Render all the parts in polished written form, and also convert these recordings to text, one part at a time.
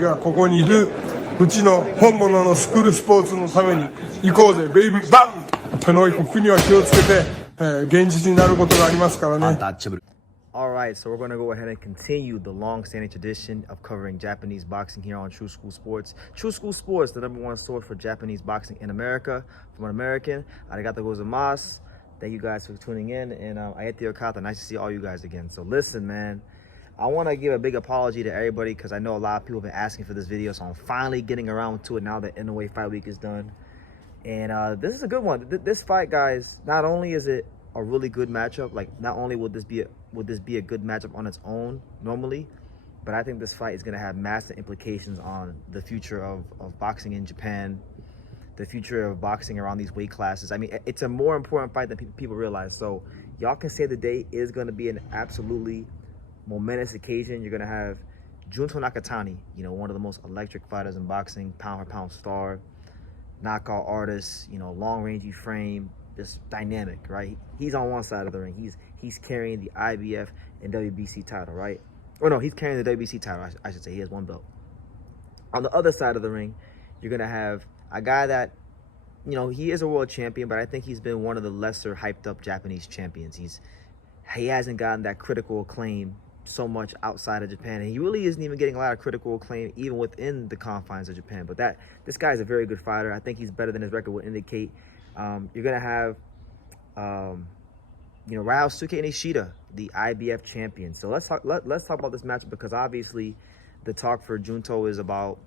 がここにいるうちの本物のスクールスポーツのために行こうぜベイビーバンこの国は気をつけて、現実になることがありますからね。Alright, so we're going to go ahead and continue the long-standing tradition of covering Japanese boxing here on True School Sports. True School Sports, the #1 source for Japanese boxing in America. From an American, arigatou gozaimasu. Thank you guys for tuning in, and ayete okata. Nice to see all you guys again. So listen, man, I want to give a big apology to everybody because I know a lot of people have been asking for this video, so I'm finally getting around to it now that NOA Fight Week is done. And this is a good one. This fight, guys, not only is it a really good matchup, like not only would this be a good matchup on its own normally, but I think this fight is going to have massive implications on the future of boxing in Japan, the future of boxing around these weight classes. I mean, it's a more important fight than people realize. So y'all can say the day is going to be an absolutely momentous occasion. You're going to have Junto Nakatani, you know, one of the most electric fighters in boxing, pound for pound star, knockout artist, you know, long rangey frame, just dynamic, right? He's on one side of the ring. He's carrying the IBF and WBC title, right? Or no, he's carrying the WBC title, I should say. He has one belt. On the other side of the ring, you're going to have a guy that, you know, he is a world champion, but I think he's been one of the lesser hyped up Japanese champions. He hasn't gotten that critical acclaim so much outside of Japan, and he really isn't even getting a lot of critical acclaim even within the confines of Japan. But this guy is a very good fighter. I think he's better than his record would indicate. You're gonna have you know, Ryosuke Nishida, the IBF champion. So let's talk about this matchup, because obviously the talk for Junto is about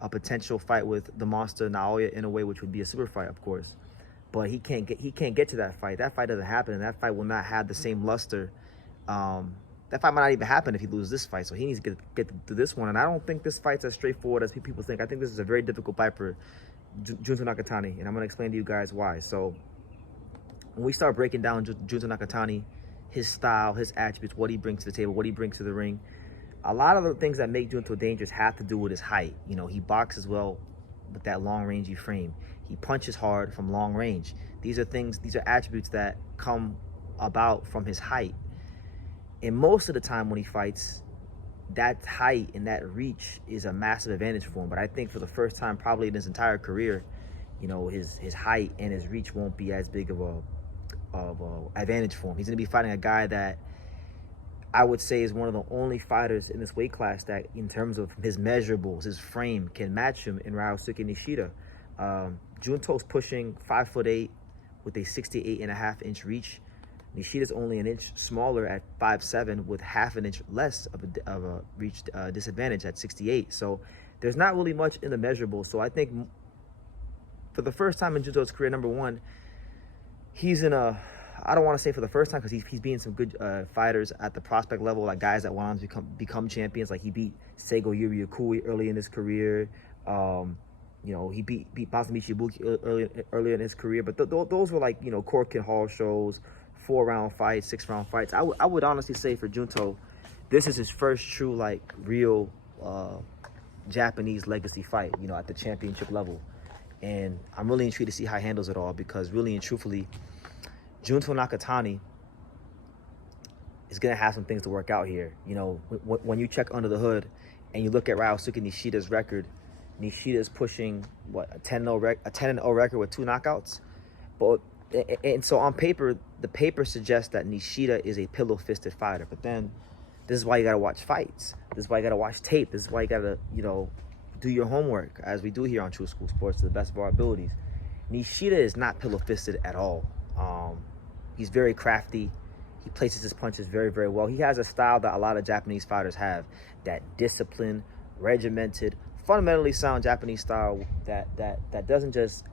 a potential fight with the monster Naoya in a way, which would be a super fight, of course. But he can't get to that fight. That fight doesn't happen, and that fight will not have the same luster. That fight might not even happen if he loses this fight. So he needs to get to this one. And I don't think this fight's as straightforward as people think. I think this is a very difficult fight for Junto Nakatani, and I'm going to explain to you guys why. So when we start breaking down Junto Nakatani, his style, his attributes, what he brings to the table, what he brings to the ring, a lot of the things that make Junto dangerous have to do with his height. You know, he boxes well with that long rangey frame. He punches hard from long range. These are attributes that come about from his height. And most of the time when he fights, that height and that reach is a massive advantage for him. But I think for the first time probably in his entire career, you know, his height and his reach won't be as big of a advantage for him. He's going to be fighting a guy that I would say is one of the only fighters in this weight class that, in terms of his measurables, his frame, can match him in Ryosuke Nishida. Junto's pushing 5'8" with a 68.5-inch reach. Nishida's only an inch smaller at 5'7", with half an inch less of a reach disadvantage at 68. So there's not really much in the measurables. So I think for the first time in Junto's career, #1, he's in a, I don't want to say for the first time, because he's beating some good fighters at the prospect level, like guys that went on to become champions. Like he beat Seigo Yuriokui early in his career. You know, he beat Bantamweight Ibuki earlier in his career. But those were like, you know, Corkin Hall shows, 4-round fights, 6-round fights. I would honestly say for Junto, this is his first true, like, real Japanese legacy fight, you know, at the championship level. And I'm really intrigued to see how he handles it all, because really and truthfully, Junto Nakatani is going to have some things to work out here. You know, when you check under the hood and you look at Ryosuke Nishida's record, Nishida is pushing, what, a 10-0 record with 2 knockouts? And so on paper, the paper suggests that Nishida is a pillow-fisted fighter. But then this is why you got to watch fights. This is why you got to watch tape. This is why you got to, you know, do your homework, as we do here on True School Sports to the best of our abilities. Nishida is not pillow-fisted at all. He's very crafty. He places his punches very, very well. He has a style that a lot of Japanese fighters have, that disciplined, regimented, fundamentally sound Japanese style that doesn't just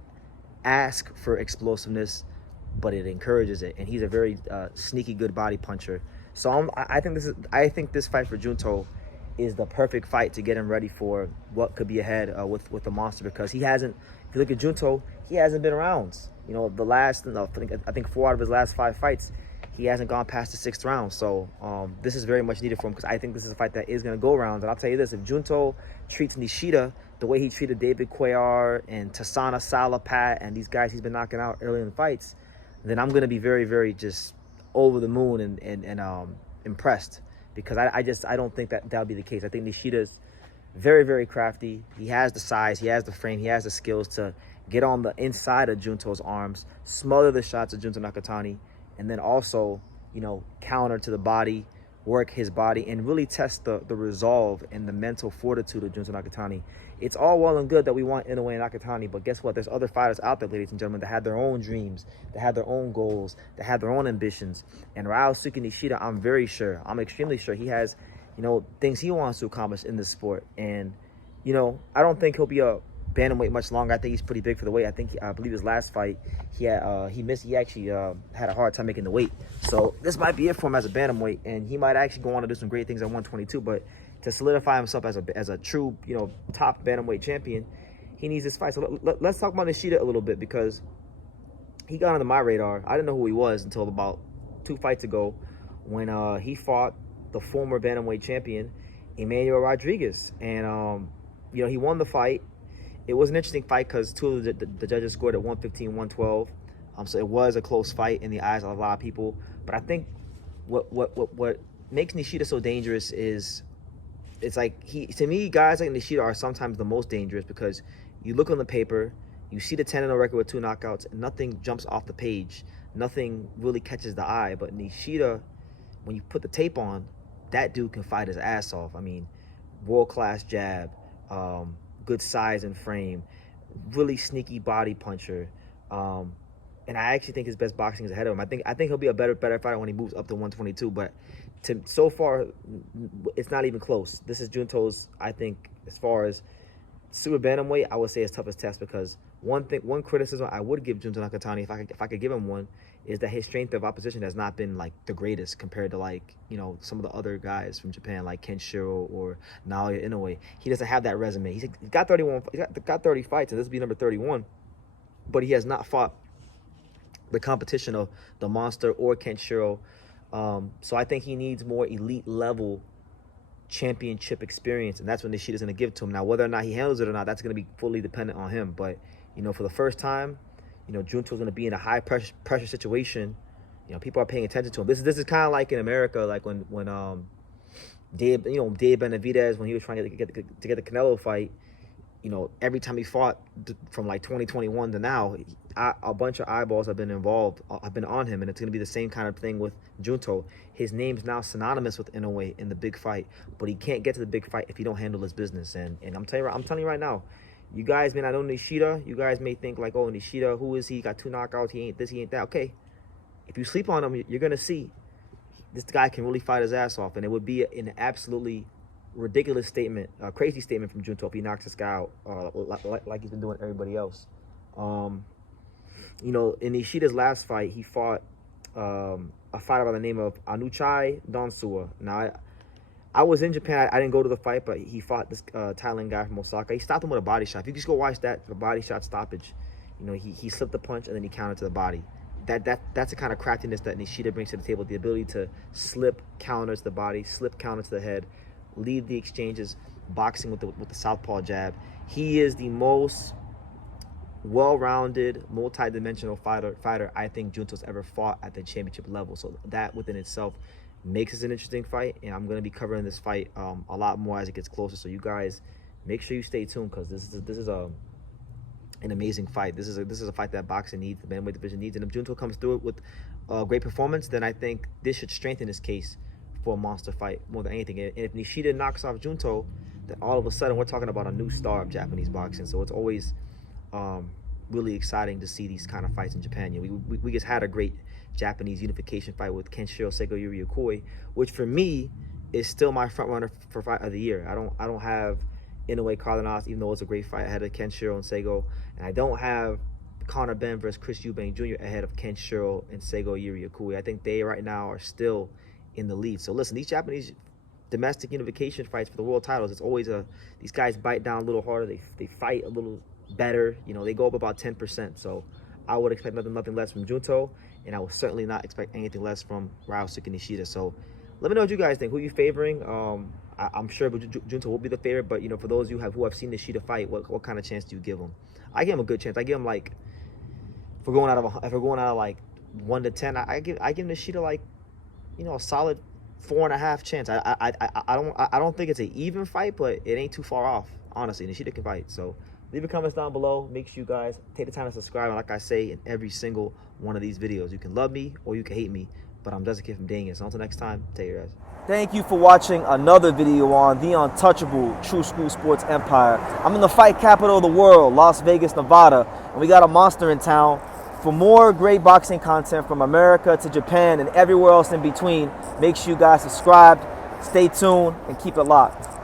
ask for explosiveness, but it encourages it. And he's a very sneaky good body puncher. So I think this fight for Junto is the perfect fight to get him ready for what could be ahead with the monster, because he hasn't, if you look at Junto, he hasn't been around. You know, I think 4 out of his last 5 fights, he hasn't gone past the 6th round. So this is very much needed for him, because I think this is a fight that is going to go rounds. And I'll tell you this, if Junto treats Nishida the way he treated David Cuellar and Tasana Salapat and these guys he's been knocking out early in the fights, then I'm going to be very, very just over the moon and impressed, because I don't think that'll be the case. I think Nishida's Very, very crafty. He has the size, he has the frame, he has the skills to get on the inside of Junto's arms, smother the shots of Junto Nakatani, and then also, you know, counter to the body, work his body, and really test the resolve and the mental fortitude of Junto Nakatani. It's all well and good that we want Inoue and Nakatani, but guess what? There's other fighters out there, ladies and gentlemen, that had their own dreams, that had their own goals, that had their own ambitions. And Ryosuke Nishida, I'm extremely sure he has, you know, things he wants to accomplish in this sport. And, you know, I don't think he'll be a bantamweight much longer. I think he's pretty big for the weight. I believe his last fight, he actually had a hard time making the weight. So this might be it for him as a bantamweight, and he might actually go on to do some great things at 122. But to solidify himself as a true, you know, top bantamweight champion, he needs this fight. So let's talk about Nishida a little bit, because he got onto my radar. I didn't know who he was until about 2 fights ago, when he fought the former bantamweight champion Emmanuel Rodriguez, and you know, he won the fight. It was an interesting fight because two of the judges scored at 115, 112. So it was a close fight in the eyes of a lot of people. But I think what makes Nishida so dangerous is, it's like, to me, guys like Nishida are sometimes the most dangerous, because you look on the paper, you see the 10-0 record with 2 knockouts, and nothing jumps off the page. Nothing really catches the eye. But Nishida, when you put the tape on, that dude can fight his ass off. I mean, world-class jab, good size and frame, really sneaky body puncher, and I actually think his best boxing is ahead of him. I think he'll be a better fighter when he moves up to 122. But so far, it's not even close. This is Junto's, I think, as far as super bantamweight, I would say his toughest test, because one criticism I would give Junto Nakatani, if I could give him one, is that his strength of opposition has not been like the greatest compared to, like, you know, some of the other guys from Japan, like Kenshiro or Naoya Inoue. He doesn't have that resume. He's got 31. He's got 30 fights, and this will be number 31. But he has not fought the competition of the Monster or Kenshiro. So I think he needs more elite level championship experience, and that's what Nishida's going to give to him. Now, whether or not he handles it or not, that's going to be fully dependent on him. But, you know, for the first time, you know, Junto's going to be in a high pressure situation. You know, people are paying attention to him. This is kind of like in America, like when Dave Benavidez, when he was trying to get the Canelo fight. You know, every time he fought from like 2021 to now, a bunch of eyeballs have been on him, and it's going to be the same kind of thing with Junto. His name's now synonymous with Inoue in the big fight, but he can't get to the big fight if he don't handle his business. And I'm telling you right now, you guys may not know Nishida. You guys may think like, oh, Nishida, who is he? He got 2 knockouts. He ain't this, he ain't that. Okay, if you sleep on him, you're going to see this guy can really fight his ass off, and it would be an absolutely ridiculous statement, a crazy statement from Junto if he knocks this guy out like he's been doing everybody else. You know, in Nishida's last fight, he fought a fighter by the name of Anuchai Donsua. Now, I was in Japan. I didn't go to the fight, but he fought this Thailand guy from Osaka. He stopped him with a body shot. If you just go watch that, the body shot stoppage, you know, he slipped the punch and then he countered to the body. That's the kind of craftiness that Nishida brings to the table, the ability to slip counter to the body, slip counter to the head, lead the exchanges, boxing with the southpaw jab. He is the most well-rounded, multi-dimensional fighter I think Junto's ever fought at the championship level. So that within itself makes this an interesting fight, and I'm going to be covering this fight a lot more as it gets closer. So you guys make sure you stay tuned, because this is an amazing fight. This is a fight that boxing needs, the bantamweight division needs. And if Junto comes through it with a great performance, then I think this should strengthen his case for a monster fight more than anything. And if Nishida knocks off Junto, then all of a sudden we're talking about a new star of Japanese boxing. So it's always really exciting to see these kind of fights in Japan. You know, we just had a great Japanese unification fight with Kenshiro Seigo Yuriokoi, which for me is still my front runner for fight of the year. I don't have Inoue Cardenas, even though it's a great fight, ahead of Kenshiro and Seigo, and I don't have Conor Benn versus Chris Eubank Jr. ahead of Kenshiro and Seigo Yuriokoi. I think they right now are still in the lead. So listen, these Japanese domestic unification fights for the world titles, it's always these guys bite down a little harder, they fight a little better, you know, they go up about 10%. So I would expect nothing less from Junto, and I would certainly not expect anything less from Ryosuke Nishida. So let me know what you guys think. Who are you favoring? I'm sure Junto will be the favorite, but you know, for those of you who have seen Nishida fight, what kind of chance do you give him? I give him a good chance. I give him, like, if we're going out of like 1 to 10, I give Nishida, like, you know, a solid 4.5 chance. I don't think it's an even fight, but it ain't too far off. Honestly, Nishida can fight. So leave your comments down below. Make sure you guys take the time to subscribe. And like I say in every single one of these videos, you can love me or you can hate me, but I'm just a kid from Dang It. So until next time, take care, guys. Thank you for watching another video on the untouchable True School Sports Empire. I'm in the fight capital of the world, Las Vegas, Nevada, and we got a monster in town. For more great boxing content from America to Japan and everywhere else in between, make sure you guys subscribe, stay tuned, and keep it locked.